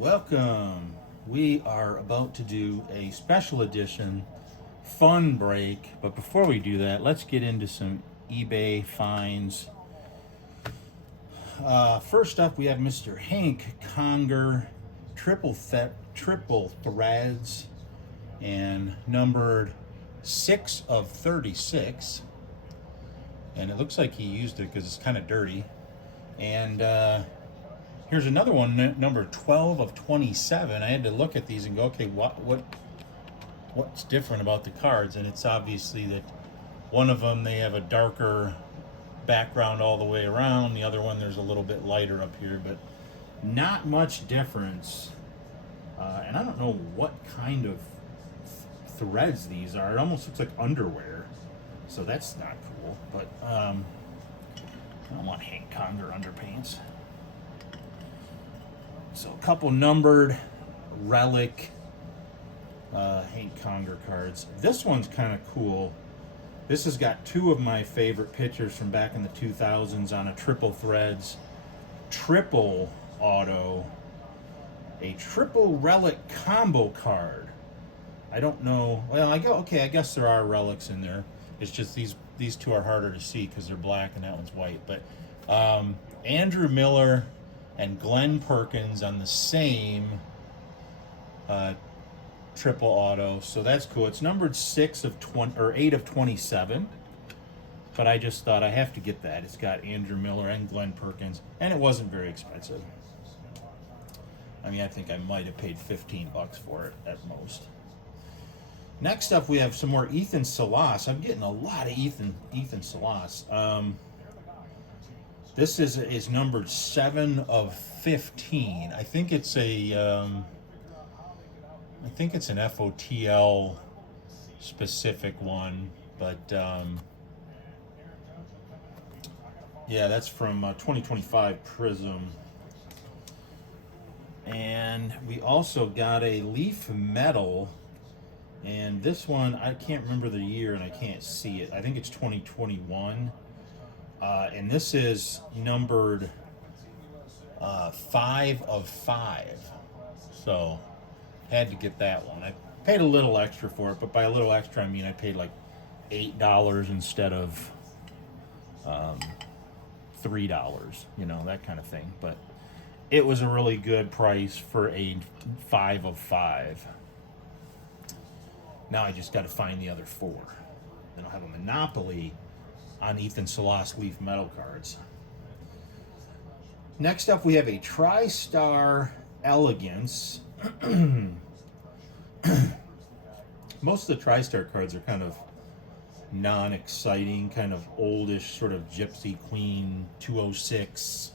Welcome. We are about to do a special edition fun break, but before we do that, let's get into some eBay finds. First up, we have Mr. Hank Conger, triple threads, and numbered 6 of 36. And it looks like he used it because it's kind of dirty. And here's another one, number 12 of 27. I had to look at these and go, okay, what's different about the cards? And it's obviously that one of them, they have a darker background all the way around. The other one, there's a little bit lighter up here, but not much difference. And I don't know what kind of threads these are. It almost looks like underwear, so that's not cool. But I don't want Hank Conger underpants. So a couple numbered relic Hank Conger cards. This one's kind of cool. This has got two of my favorite pictures from back in the 2000s on a triple threads, triple auto, a triple relic combo card. I don't know. Well, I guess there are relics in there. It's just these two are harder to see because they're black and that one's white. But Andrew Miller and Glenn Perkins on the same triple auto, so that's cool. It's numbered 6 of 20 or 8 of 27, but I just thought I have to get that. It's got Andrew Miller and Glenn Perkins, and it wasn't very expensive. I mean, I think I might have paid $15 for it at most. Next up, we have some more Ethan Salas. I'm getting a lot of Ethan Salas. This is numbered 7 of 15. I think it's an FOTL specific one, but yeah, that's from 2025 Prism. And we also got a Leaf Metal, and this one I can't remember the year and I can't see it. I think it's 2021. And this is numbered 5 of 5. So, had to get that one. I paid a little extra for it, but by a little extra, I mean I paid like $8 instead of $3, that kind of thing. But it was a really good price for a 5 of 5. Now I just got to find the other 4. Then I'll have a monopoly on Ethan Salas Leaf Metal cards. Next up, we have a TriStar Elegance. Most of the TriStar cards are kind of non-exciting, kind of oldish, sort of Gypsy Queen 206,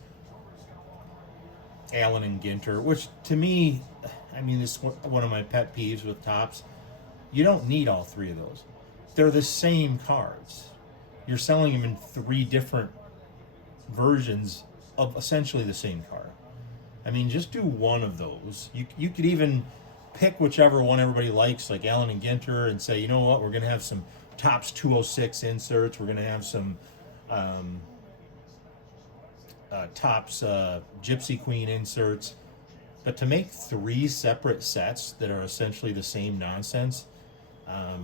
Allen and Ginter, which to me, I mean, this is one of my pet peeves with Topps. You don't need all 3 of those. They're the same cards. You're selling them in 3 different versions of essentially the same card. I mean, just do one of those. You could even pick whichever one everybody likes, like Allen and Ginter, and say, you know what, we're going to have some Topps 206 inserts. We're going to have some Topps Gypsy Queen inserts. But to make 3 separate sets that are essentially the same nonsense, I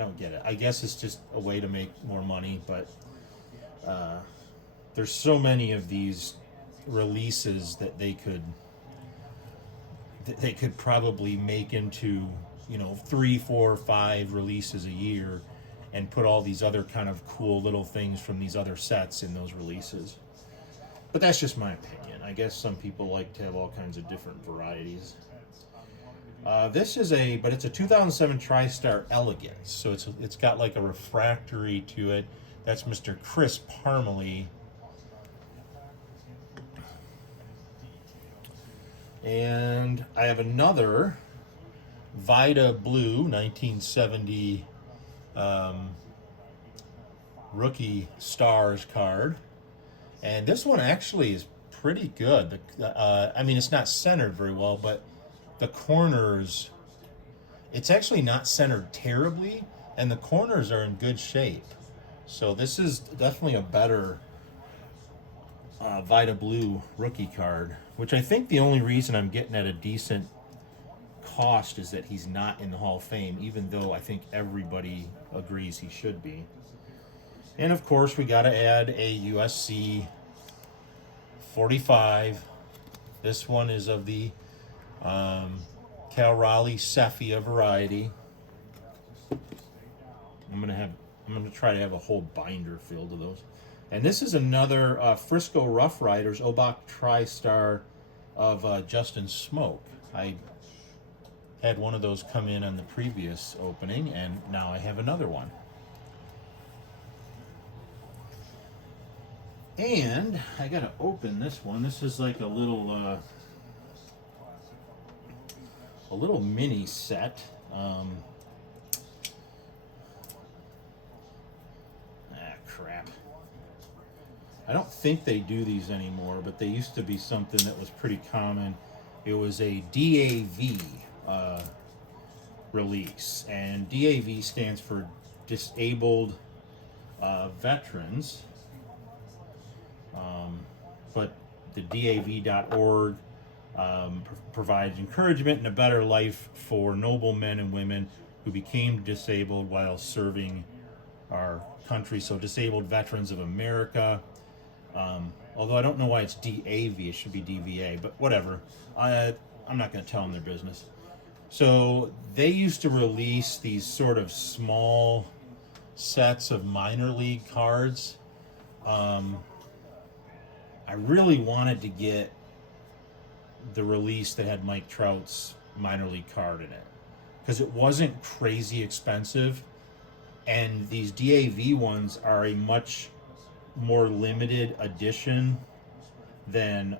don't get it. I guess it's just a way to make more money, but there's so many of these releases that they could probably make into 3, 4, 5 releases a year and put all these other kind of cool little things from these other sets in those releases. But that's just my opinion. I guess some people like to have all kinds of different varieties. This is it's a 2007 TriStar Elegance, so it's got like a refractory to it. That's Mr. Chris Parmalee. And I have another Vida Blue 1970 Rookie Stars card. And this one actually is pretty good. I mean, it's not centered very well, but the corners, it's actually not centered terribly, and the corners are in good shape. So this is definitely a better Vita Blue rookie card, which I think the only reason I'm getting at a decent cost is that he's not in the Hall of Fame, even though I think everybody agrees he should be. And of course, we got to add a USC 45. This one is of the Cal Raleigh Cephia variety. I'm gonna try to have a whole binder filled of those. And this is another Frisco Rough Riders Obach TriStar of Justin Smoke. I had one of those come in on the previous opening, and now I have another one. And I gotta open this one. This is like a little mini set. Crap. I don't think they do these anymore, but they used to be something that was pretty common. It was a DAV release, and DAV stands for Disabled Veterans. But the DAV.org provides encouragement and a better life for noble men and women who became disabled while serving our country. So Disabled Veterans of America. Although I don't know why it's DAV, it should be DVA, but whatever. I'm not going to tell them their business. So they used to release these sort of small sets of minor league cards. I really wanted to get the release that had Mike Trout's minor league card in it because it wasn't crazy expensive, and these DAV ones are a much more limited edition than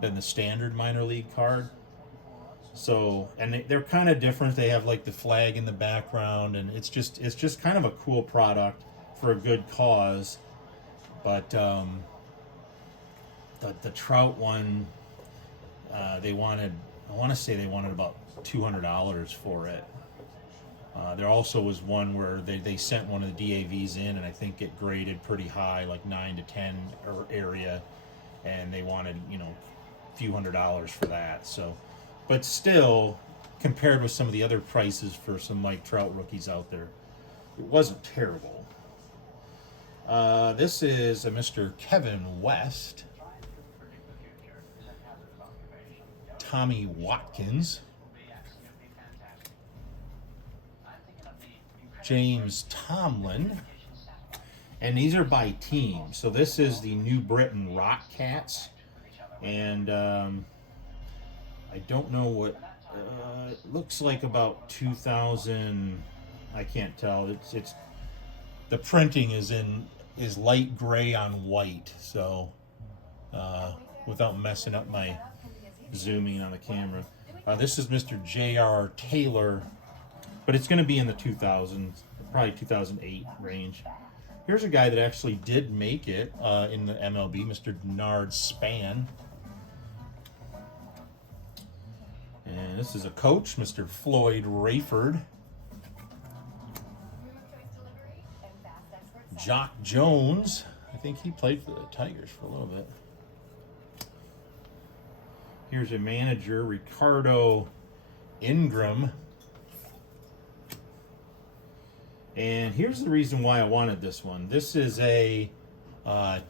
the standard minor league card. So, and they're kind of different. They have like the flag in the background, and it's just kind of a cool product for a good cause. But the Trout one, I want to say they wanted about $200 for it. There also was one where they sent one of the DAVs in, and I think it graded pretty high, like 9 to 10 area, and they wanted, a few $100s for that. So, but still, compared with some of the other prices for some Mike Trout rookies out there, it wasn't terrible. This is a Mr. Kevin West, Tommy Watkins, James Tomlin, and these are by team. So this is the New Britain Rock Cats, and I don't know what it looks like. About 2000. I can't tell. It's the printing is light gray on white. So without messing up my zooming on the camera, this is Mr. J.R. Taylor. But it's going to be in the 2000s, probably 2008 range. Here's a guy that actually did make it in the MLB, Mr. Denard Span. And this is a coach, Mr. Floyd Rayford. Jock Jones. I think he played for the Tigers for a little bit. Here's a manager, Ricardo Ingram. And here's the reason why I wanted this one. This is a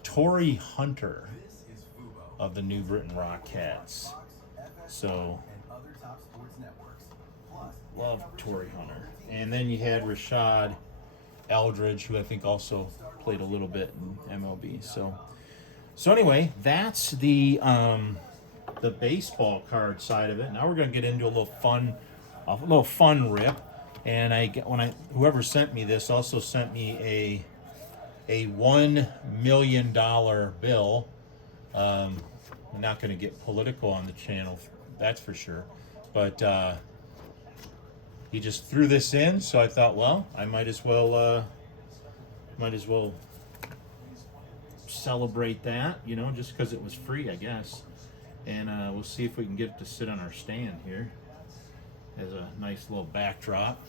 Torrey Hunter of the New Britain Rock Cats. So, love Torrey Hunter. And then you had Rashad Eldridge, who I think also played a little bit in MLB. So anyway, that's the baseball card side of it. Now we're going to get into a little fun rip. And whoever sent me this also sent me a $1 million bill. I'm not going to get political on the channel, that's for sure. But he just threw this in, so I thought, well, I might as well celebrate that, just because it was free, I guess. And we'll see if we can get it to sit on our stand here as a nice little backdrop.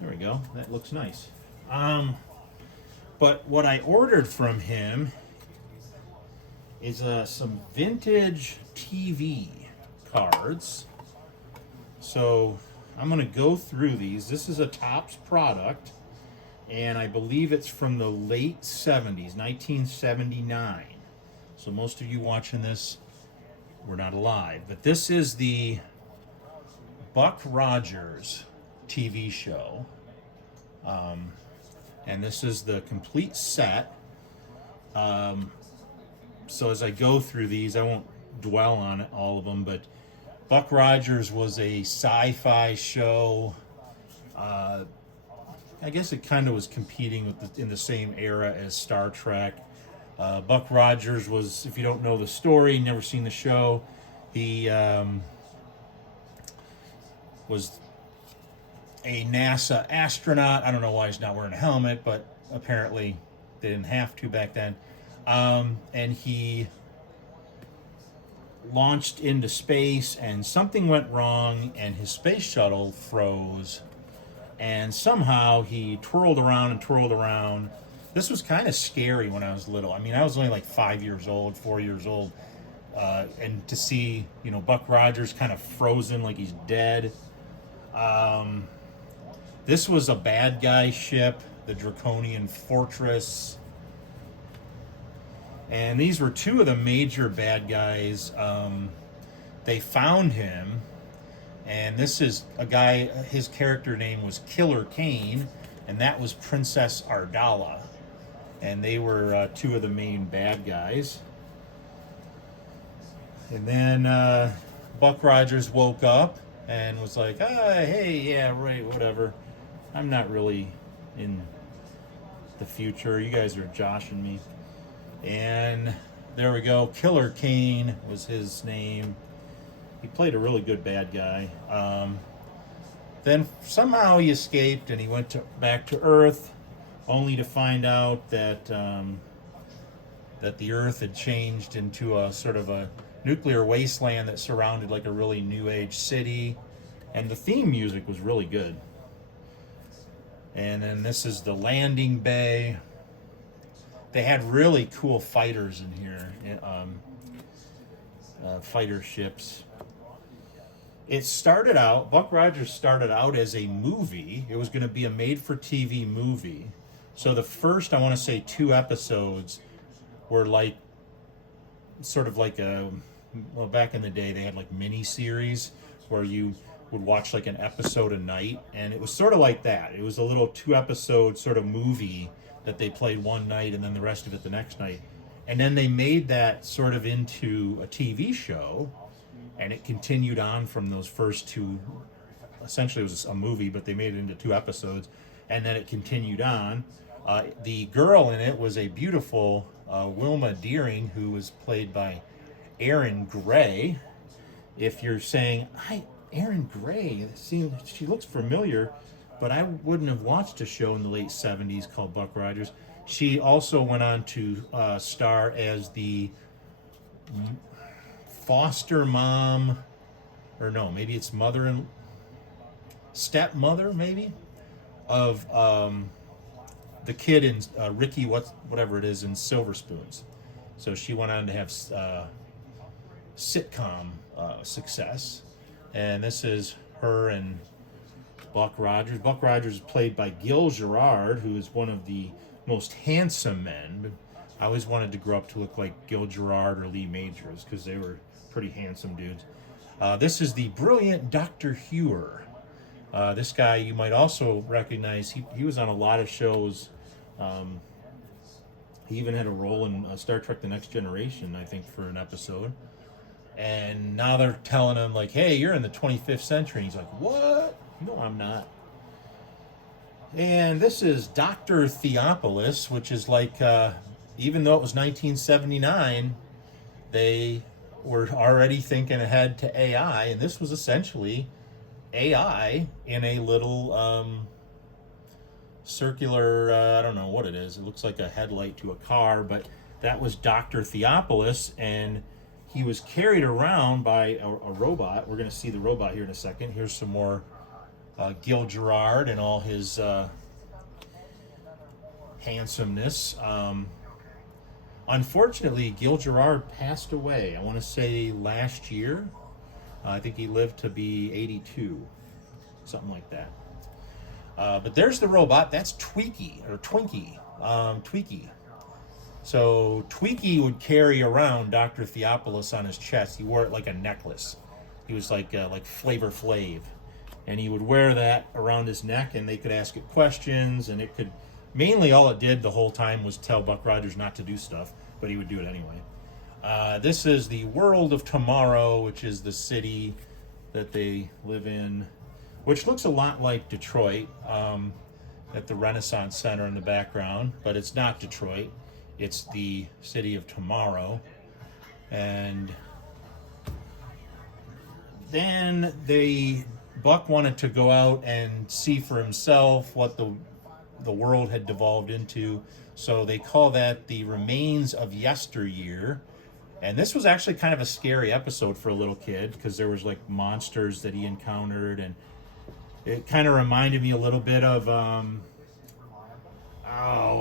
There we go. That looks nice. But what I ordered from him is some vintage TV cards. So I'm going to go through these. This is a Topps product, and I believe it's from the late 70s, 1979. So most of you watching this were not alive. But this is the Buck Rogers TV show. And this is the complete set. So as I go through these, I won't dwell on all of them, but Buck Rogers was a sci-fi show. I guess it kind of was competing with in the same era as Star Trek. Buck Rogers was, if you don't know the story, never seen the show, he was a NASA astronaut. I don't know why he's not wearing a helmet, but apparently they didn't have to back then. And he launched into space, and something went wrong, and his space shuttle froze, and somehow he twirled around and twirled around. This was kind of scary when I was little. I mean, I was only like 5 years old, 4 years old, and to see, Buck Rogers kind of frozen like he's dead. This was a bad guy ship, the Draconian Fortress. And these were two of the major bad guys. They found him, and this is a guy, his character name was Killer Kane, and that was Princess Ardala. And they were two of the main bad guys. And then Buck Rogers woke up and was like, hey, yeah, right, whatever. I'm not really in the future. You guys are joshing me. And there we go. Killer Kane was his name. He played a really good bad guy. Then somehow he escaped and he went back to Earth, only to find out that that the Earth had changed into a sort of a nuclear wasteland that surrounded like a really new age city. And the theme music was really good. And then this is the landing bay. They had really cool fighters in here, fighter ships. It started out, Buck Rogers started out as a movie. It was going to be a made-for-TV movie. So the first, I want to say, 2 episodes were like, sort of like well, back in the day, they had like mini-series where you would watch like an episode a night. And it was sort of like that. It was a little 2-episode sort of movie that they played one night and then the rest of it the next night. And then they made that sort of into a TV show, and it continued on from those first 2. Essentially, it was a movie, but they made it into 2 episodes, and then it continued on. The girl in it was a beautiful Wilma Deering, who was played by Erin Gray. If you're saying, Erin Gray, she looks familiar, but I wouldn't have watched a show in the late 70s called Buck Rogers. She also went on to star as the foster mom, or no, maybe it's mother and stepmother, maybe, of the kid in Ricky, whatever it is, in Silver Spoons. So she went on to have sitcom success. And this is her and Buck Rogers. Buck Rogers is played by Gil Gerard, who is one of the most handsome men. I always wanted to grow up to look like Gil Gerard or Lee Majors because they were pretty handsome dudes. This is the brilliant Dr. Hewer. This guy you might also recognize. He was on a lot of shows. He even had a role in Star Trek The Next Generation, I think, for an episode. And now they're telling him, like, hey, you're in the 25th century. And he's like, what? No, I'm not. And this is Dr. Theopolis, which is like, even though it was 1979, they were already thinking ahead to AI. And this was essentially AI in a little circular, I don't know what it is. It looks like a headlight to a car, but that was Dr. Theopolis, and he was carried around by a robot. We're going to see the robot here in a second. Here's some more Gil Gerard and all his handsomeness. unfortunately, Gil Gerard passed away. I want to say last year. I think he lived to be 82, something like that. But there's the robot. That's Tweaky or Twinkie. Tweaky. So Tweaky would carry around Dr. Theopolis on his chest. He wore it like a necklace. He was like Flavor Flav, and he would wear that around his neck, and they could ask it questions, and it could mainly all it did the whole time was tell Buck Rogers not to do stuff, but he would do it anyway. This is the World of Tomorrow, which is the city that they live in, which looks a lot like Detroit, at the Renaissance Center in the background, but it's not Detroit. It's the city of tomorrow. And then Buck wanted to go out and see for himself what the world had devolved into. So they call that the Remains of Yesteryear. And this was actually kind of a scary episode for a little kid because there was like monsters that he encountered, and it kind of reminded me a little bit of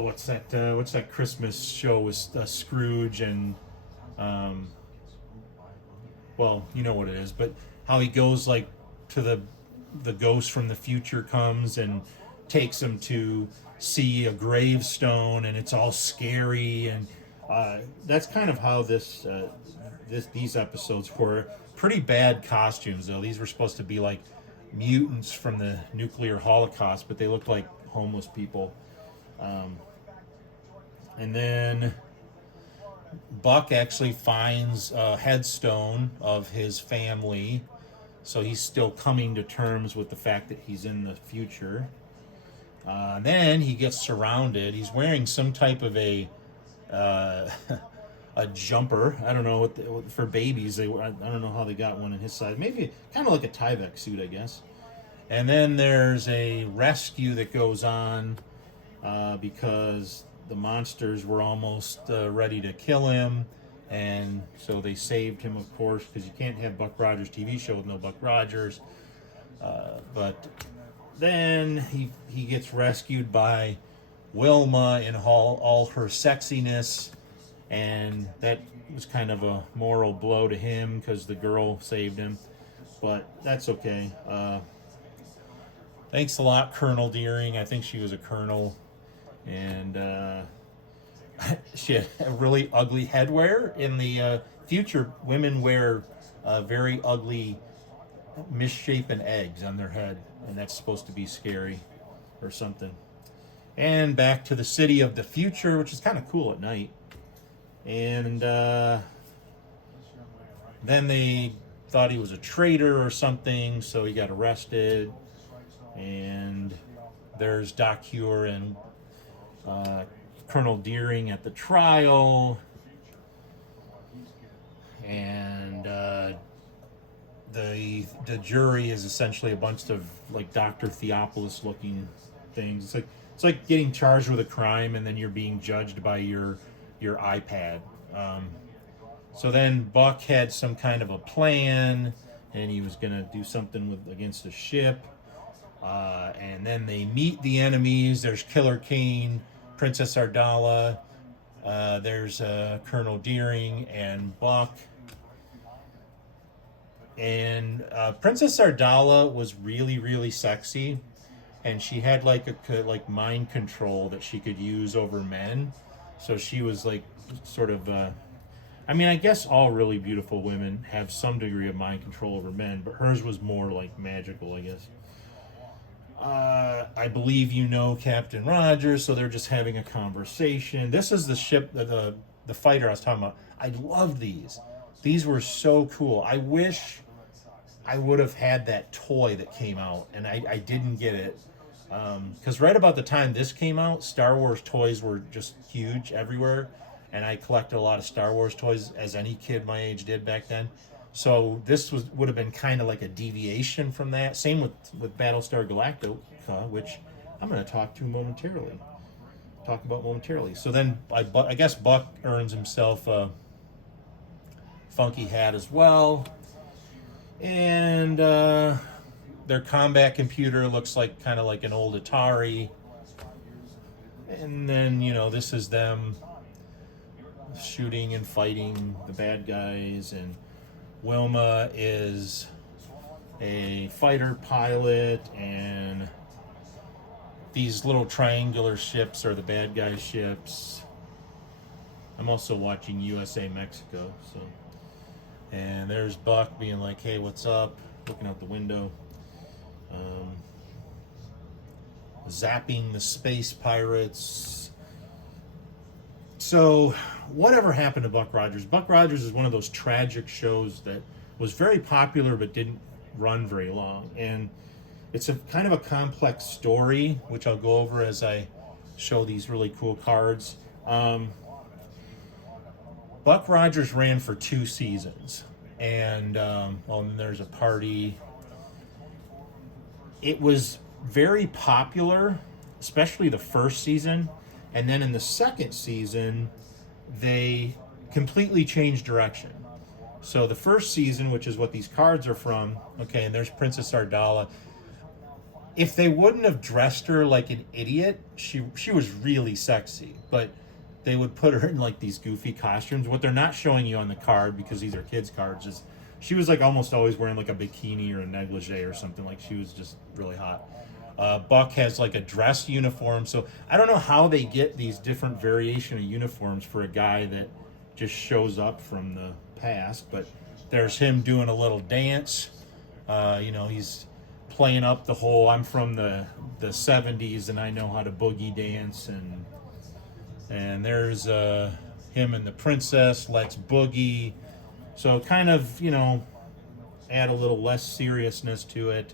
what's that Christmas show with Scrooge and well, you know what it is, but how he goes like to the ghost from the future comes and takes him to see a gravestone, and it's all scary, and that's kind of how these episodes were. Pretty bad costumes though. These were supposed to be like mutants from the nuclear holocaust, but they looked like homeless people. And then Buck actually finds a headstone of his family, so he's still coming to terms with the fact that he's in the future. Then he gets surrounded. He's wearing some type of a jumper. I don't know for babies. I don't know how they got one in his size. Maybe kind of like a Tyvek suit, I guess. And then there's a rescue that goes on because the monsters were almost ready to kill him, and so they saved him, of course, because you can't have Buck Rogers TV show with no Buck Rogers. But then he gets rescued by Wilma in all her sexiness, and that was kind of a moral blow to him because the girl saved him, but that's okay. Thanks a lot, Colonel Deering. I think she was a colonel, and she had a really ugly headwear. In the future, women wear very ugly, misshapen eggs on their head, and that's supposed to be scary or something. And back to the city of the future, which is kind of cool at night. And then they thought he was a traitor or something, so he got arrested. And there's Doc Huer and Colonel Deering at the trial. And the jury is essentially a bunch of like Dr. Theopolis looking things. It's like getting charged with a crime and then you're being judged by your iPad. So then Buck had some kind of a plan, and he was going to do something against a ship. And then they meet the enemies. There's Killer Kane, Princess Ardala. There's Colonel Deering and Buck. And Princess Ardala was really, really sexy, and she had like mind control that she could use over men. So she was like sort of. I mean, I guess all really beautiful women have some degree of mind control over men, but hers was more like magical, I guess. I believe you know Captain Rogers, so they're just having a conversation. This is the ship, the fighter I was talking about. I love these. These were so cool. I wish I would have had that toy that came out, and I didn't get it. Because right about the time this came out, Star Wars toys were just huge everywhere, and I collected a lot of Star Wars toys, as any kid my age did back then. So this would have been kind of like a deviation from that. Same with Battlestar Galactica, which I'm going to talk about momentarily. So then I guess Buck earns himself a funky hat as well, and their combat computer looks like kind of like an old Atari. And then this is them shooting and fighting the bad guys, and Wilma is a fighter pilot, and these little triangular ships are the bad guy ships. I'm also watching USA Mexico, so. And there's Buck being like, hey, what's up? Looking out the window. Zapping the space pirates. So, whatever happened to Buck Rogers? Buck Rogers is one of those tragic shows that was very popular but didn't run very long. And it's a kind of a complex story, which I'll go over as I show these really cool cards. Buck Rogers ran for 2 seasons, and then there's a party. It was very popular, especially the first season, and then in the second season, they completely changed direction. So the first season, which is what these cards are from, okay, and there's Princess Ardala. If they wouldn't have dressed her like an idiot, she was really sexy, but they would put her in like these goofy costumes. What they're not showing you on the card, because these are kids' cards, is she was like almost always wearing like a bikini or a negligee or something. Like she was just really hot. Buck has like a dress uniform. So I don't know how they get these different variation of uniforms for a guy that just shows up from the past. But there's him doing a little dance. He's playing up the whole, I'm from the 70s and I know how to boogie dance, and there's him and the princess, let's boogie. So kind of, add a little less seriousness to it.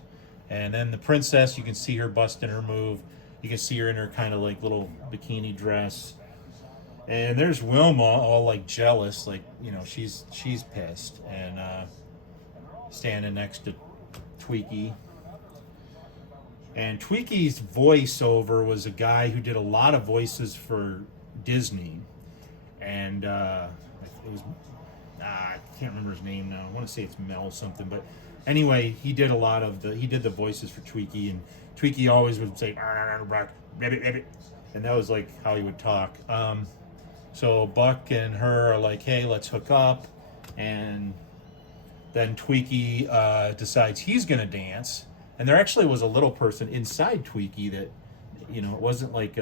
And then the princess, you can see her busting her move. You can see her in her kind of like little bikini dress. And there's Wilma all like jealous, like, she's pissed. And standing next to Tweaky. And Tweaky's voiceover was a guy who did a lot of voices for Disney, and it was I can't remember his name now. I want to say it's Mel something, but anyway, he did the voices for Tweaky, and Tweaky always would say and that was like how he would talk. So Buck and her are like, hey, let's hook up, and then Tweaky decides he's gonna dance, and there actually was a little person inside Tweaky that, it wasn't like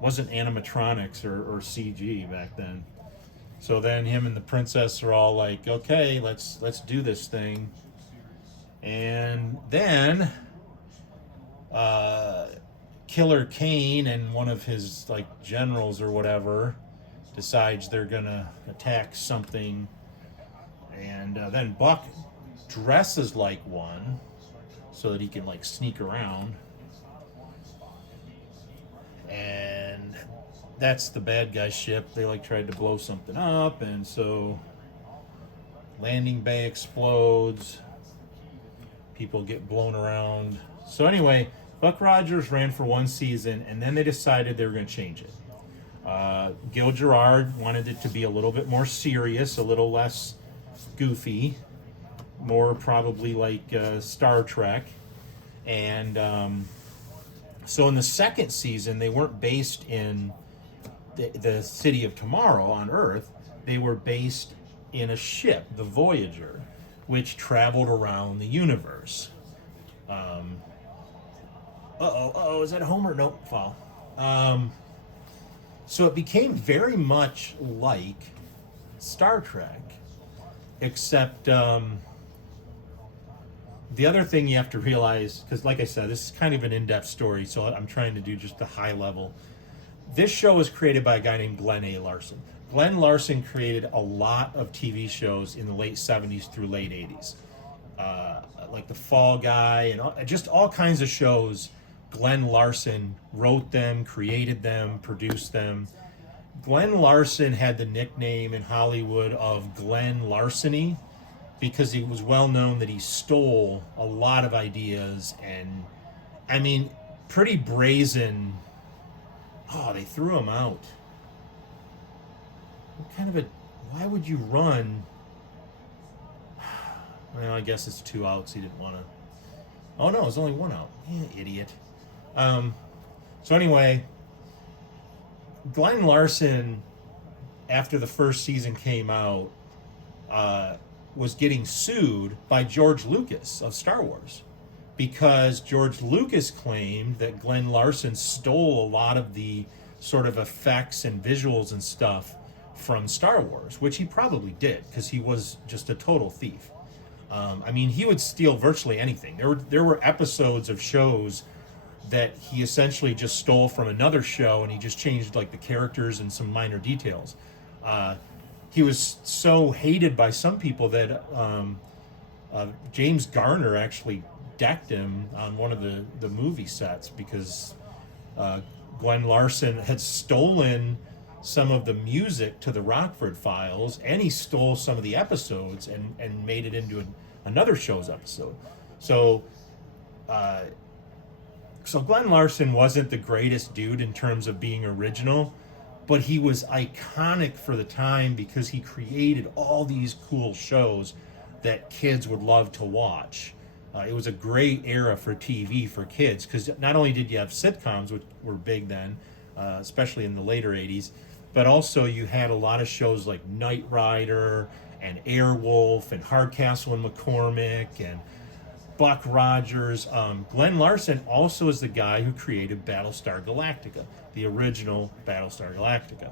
wasn't animatronics or CG back then. So then him and the princess are all like, okay, let's do this thing. And then Killer Kane and one of his like generals or whatever decides they're gonna attack something, and then Buck dresses like one so that he can like sneak around. And that's the bad guy ship. They like tried to blow something up, and so landing bay explodes. People get blown around. So anyway, Buck Rogers ran for 1 season, and then they decided they were going to change it. Gil Gerard wanted it to be a little bit more serious, a little less goofy, more probably like Star Trek. And so in the second season, they weren't based in the city of tomorrow on Earth. They were based in a ship, the Voyager, which traveled around the universe. Is that Homer? Nope, foul. So it became very much like Star Trek, except the other thing you have to realize, because like I said, this is kind of an in-depth story, so I'm trying to do just the high level. This show was created by a guy named Glenn A. Larson. Glenn Larson created a lot of TV shows in the late 70s through late 80s. Like The Fall Guy and just all kinds of shows. Glenn Larson wrote them, created them, produced them. Glenn Larson had the nickname in Hollywood of Glenn Larceny because he was well known that he stole a lot of ideas, and I mean, pretty brazen. Oh, they threw him out. What kind of why would you run? Well, I guess it's 2 outs. He didn't want to. Oh no, it was only 1 out. Yeah, idiot. So anyway, Glenn Larson after the first season came out, was getting sued by George Lucas of Star Wars, because George Lucas claimed that Glenn Larson stole a lot of the sort of effects and visuals and stuff from Star Wars, which he probably did, because he was just a total thief. I mean, he would steal virtually anything. There were episodes of shows that he essentially just stole from another show, and he just changed like the characters and some minor details. He was so hated by some people that James Garner actually decked him on one of the movie sets, because Glenn Larson had stolen some of the music to the Rockford Files, and he stole some of the episodes and made it into another show's episode. So Glenn Larson wasn't the greatest dude in terms of being original, but he was iconic for the time because he created all these cool shows that kids would love to watch. It was a great era for TV for kids, because not only did you have sitcoms, which were big then, especially in the later 80s, but also you had a lot of shows like Knight Rider and Airwolf and Hardcastle and McCormick and Buck Rogers. Glenn Larson also is the guy who created Battlestar Galactica, the original Battlestar Galactica.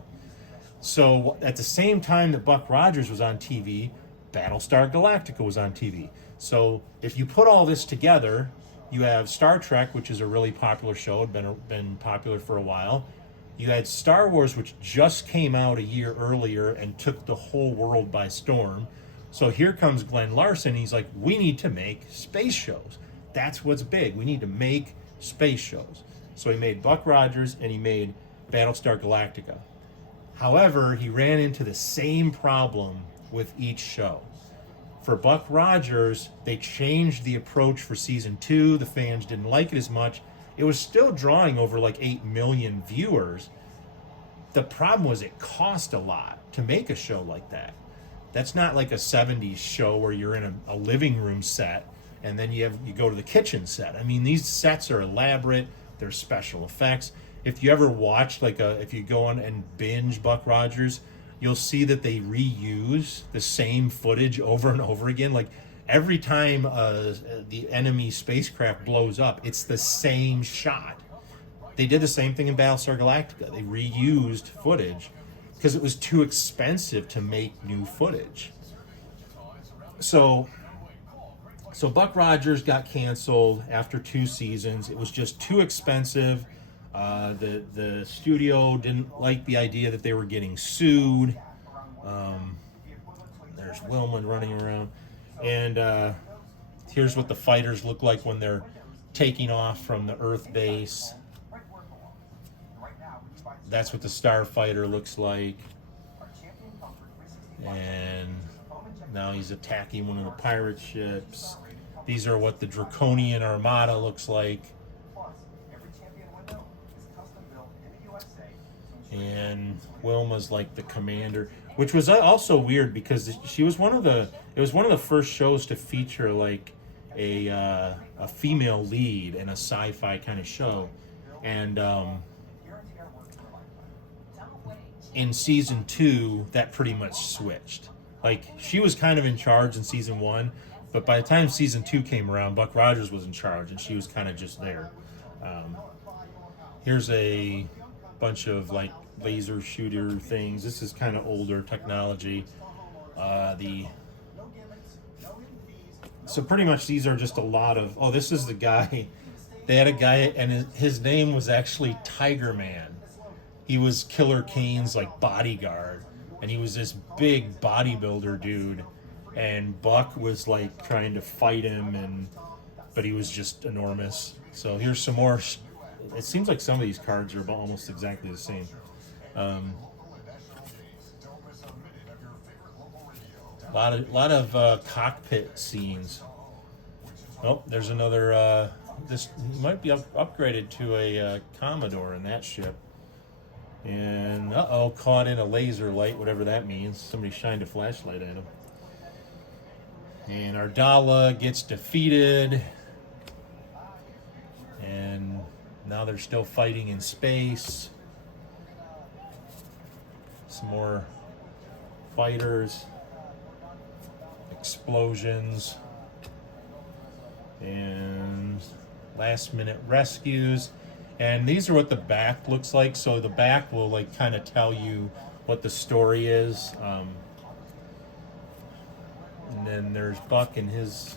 So at the same time that Buck Rogers was on TV, Battlestar Galactica was on TV. So if you put all this together, you have Star Trek, which is a really popular show, had been popular for a while. You had Star Wars, which just came out a year earlier and took the whole world by storm. So here comes Glenn Larson. He's like, we need to make space shows. That's what's big. We need to make space shows. So he made Buck Rogers and he made Battlestar Galactica. However, he ran into the same problem with each show. For Buck Rogers, they changed the approach for season 2. The fans didn't like it as much. It was still drawing over like 8 million viewers. The problem was it cost a lot to make a show like that. That's not like a 70s show where you're in a living room set and then you go to the kitchen set. I mean, these sets are elaborate. They're special effects. If you ever watch if you go on and binge Buck Rogers, you'll see that they reuse the same footage over and over again. Like every time the enemy spacecraft blows up, it's the same shot. They did the same thing in Battlestar Galactica. They reused footage because it was too expensive to make new footage. So Buck Rogers got canceled after 2 seasons. It was just too expensive. The studio didn't like the idea that they were getting sued. There's Wilma running around. And here's what the fighters look like when they're taking off from the Earth base. That's what the Starfighter looks like. And now he's attacking one of the pirate ships. These are what the Draconian Armada looks like. And Wilma's like the commander, which was also weird because she was it was one of the first shows to feature like a female lead in a sci-fi kind of show. And in season 2, that pretty much switched. Like she was kind of in charge in season 1, but by the time season 2 came around, Buck Rogers was in charge and she was kind of just there. Here's a bunch of like laser shooter things. This is kind of older technology. So pretty much these are just a lot of, this is the guy. They had a guy and his name was actually Tiger Man. He was Killer Kane's like bodyguard, and he was this big bodybuilder dude, and Buck was like trying to fight him, but he was just enormous. So here's some more. It seems like some of these cards are about almost exactly the same. A lot of cockpit scenes. Oh, there's another. This might be upgraded to a Commodore in that ship. And caught in a laser light, whatever that means. Somebody shined a flashlight at him. And Ardala gets defeated. And now they're still fighting in space. Some more fighters, explosions, and last minute rescues. And these are what the back looks like. So the back will like kind of tell you what the story is. And then there's Buck and his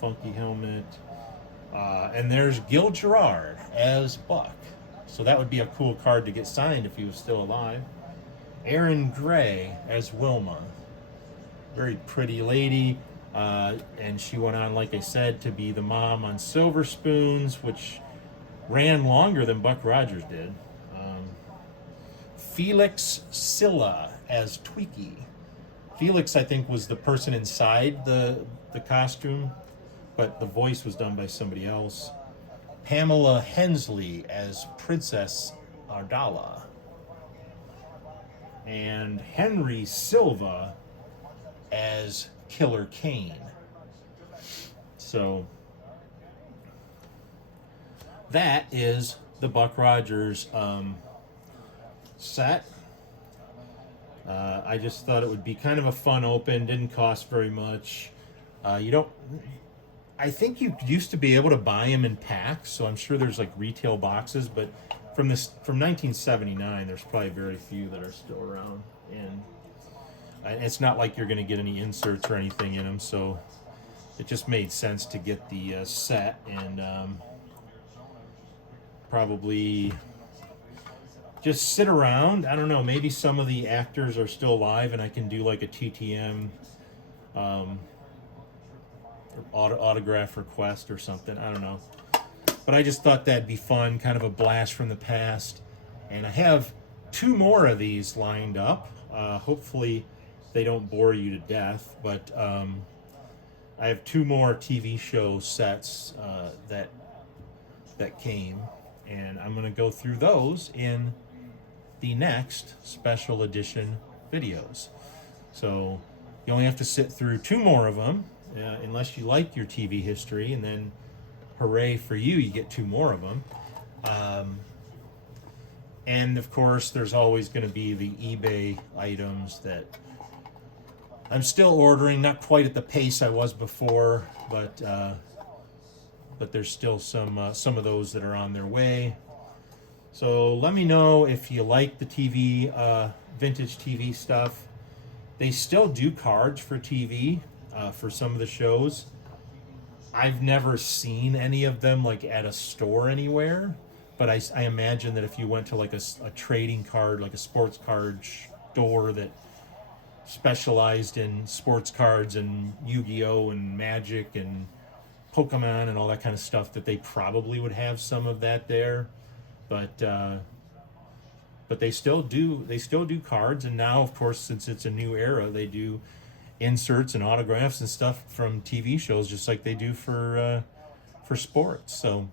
funky helmet. And there's Gil Gerard as Buck. So that would be a cool card to get signed if he was still alive. Erin Gray as Wilma. Very pretty lady. And she went on, like I said, to be the mom on Silver Spoons, which ran longer than Buck Rogers did. Felix Silla as Tweaky. Felix, I think, was the person inside the costume, but the voice was done by somebody else. Pamela Hensley as Princess Ardala. And Henry Silva as Killer Kane. So that is the Buck Rogers set. I just thought it would be kind of a fun open. Didn't cost very much. I think you used to be able to buy them in packs, so I'm sure there's like retail boxes, but from 1979, there's probably very few that are still around, and it's not like you're going to get any inserts or anything in them, so it just made sense to get the set, and probably just sit around. I don't know, maybe some of the actors are still alive and I can do like a TTM autograph request or something. I don't know. But I just thought that'd be fun, kind of a blast from the past. And I have 2 more of these lined up. Hopefully they don't bore you to death, but I have 2 more TV show sets that came, and I'm going to go through those in the next special edition videos. So you only have to sit through 2 more of them, unless you like your TV history, and then hooray for you, you get 2 more of them. And of course, there's always going to be the eBay items that I'm still ordering, not quite at the pace I was before, but there's still some of those that are on their way. So let me know if you like the TV, vintage TV stuff. They still do cards for TV for some of the shows. I've never seen any of them like at a store anywhere, but I imagine that if you went to like a trading card, like a sports card store that specialized in sports cards and Yu-Gi-Oh and Magic and Pokemon and all that kind of stuff, that they probably would have some of that there. But they still do cards, and now of course, since it's a new era, they do inserts and autographs and stuff from TV shows, just like they do for sports. So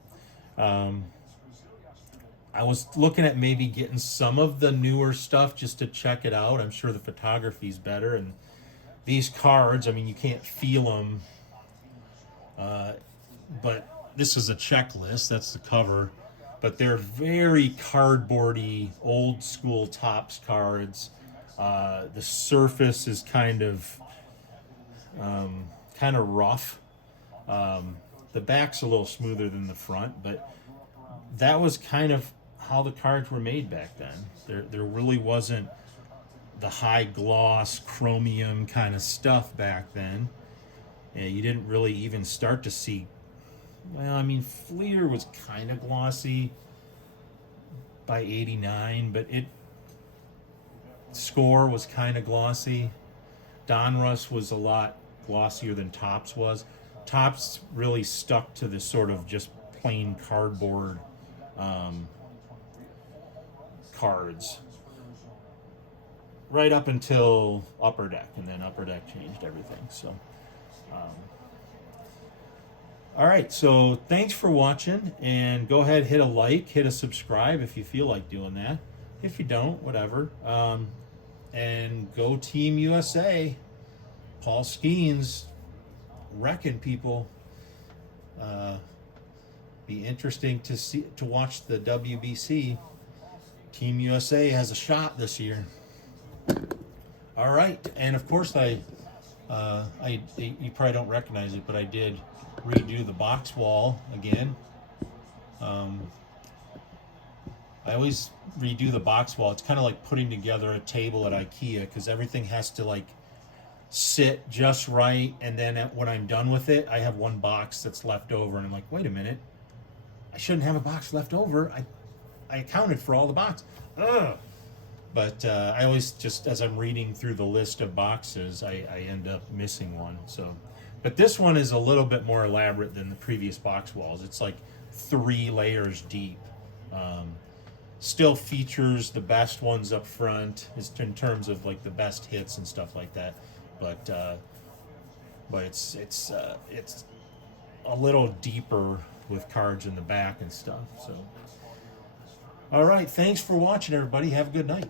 I was looking at maybe getting some of the newer stuff just to check it out. I'm sure the photography's better, and these cards, I mean, you can't feel them, but this is a checklist. That's the cover. But they're very cardboardy, old school Topps cards. The surface is kind of rough. The back's a little smoother than the front, but that was kind of how the cards were made back then. There really wasn't the high gloss chromium kind of stuff back then. You didn't really even start to see. Well, I mean, Fleer was kind of glossy by '89, but Score was kind of glossy. Donruss was a lot glossier than Topps was. Topps really stuck to this sort of just plain cardboard cards right up until Upper Deck, and then Upper Deck changed everything. So all right, so thanks for watching, and go ahead, hit a like, hit a subscribe if you feel like doing that. If you don't, whatever. And go Team USA. Paul Skeens wrecking people. Be interesting to watch the WBC. Team USA has a shot this year. All right, and of course you probably don't recognize it, but I did redo the box wall again. I always redo the box wall. It's kind of like putting together a table at IKEA because everything has to like sit just right, and then when I'm done with it, I have one box that's left over, and I'm like, wait a minute, I shouldn't have a box left over. I accounted for all the boxes. Ugh. But I always just, as I'm reading through the list of boxes, I end up missing one. So, but this one is a little bit more elaborate than the previous box walls. It's like 3 layers deep. Still features the best ones up front, is in terms of like the best hits and stuff like that. But it's a little deeper with cards in the back and stuff. So, all right, thanks for watching, everybody. Have a good night.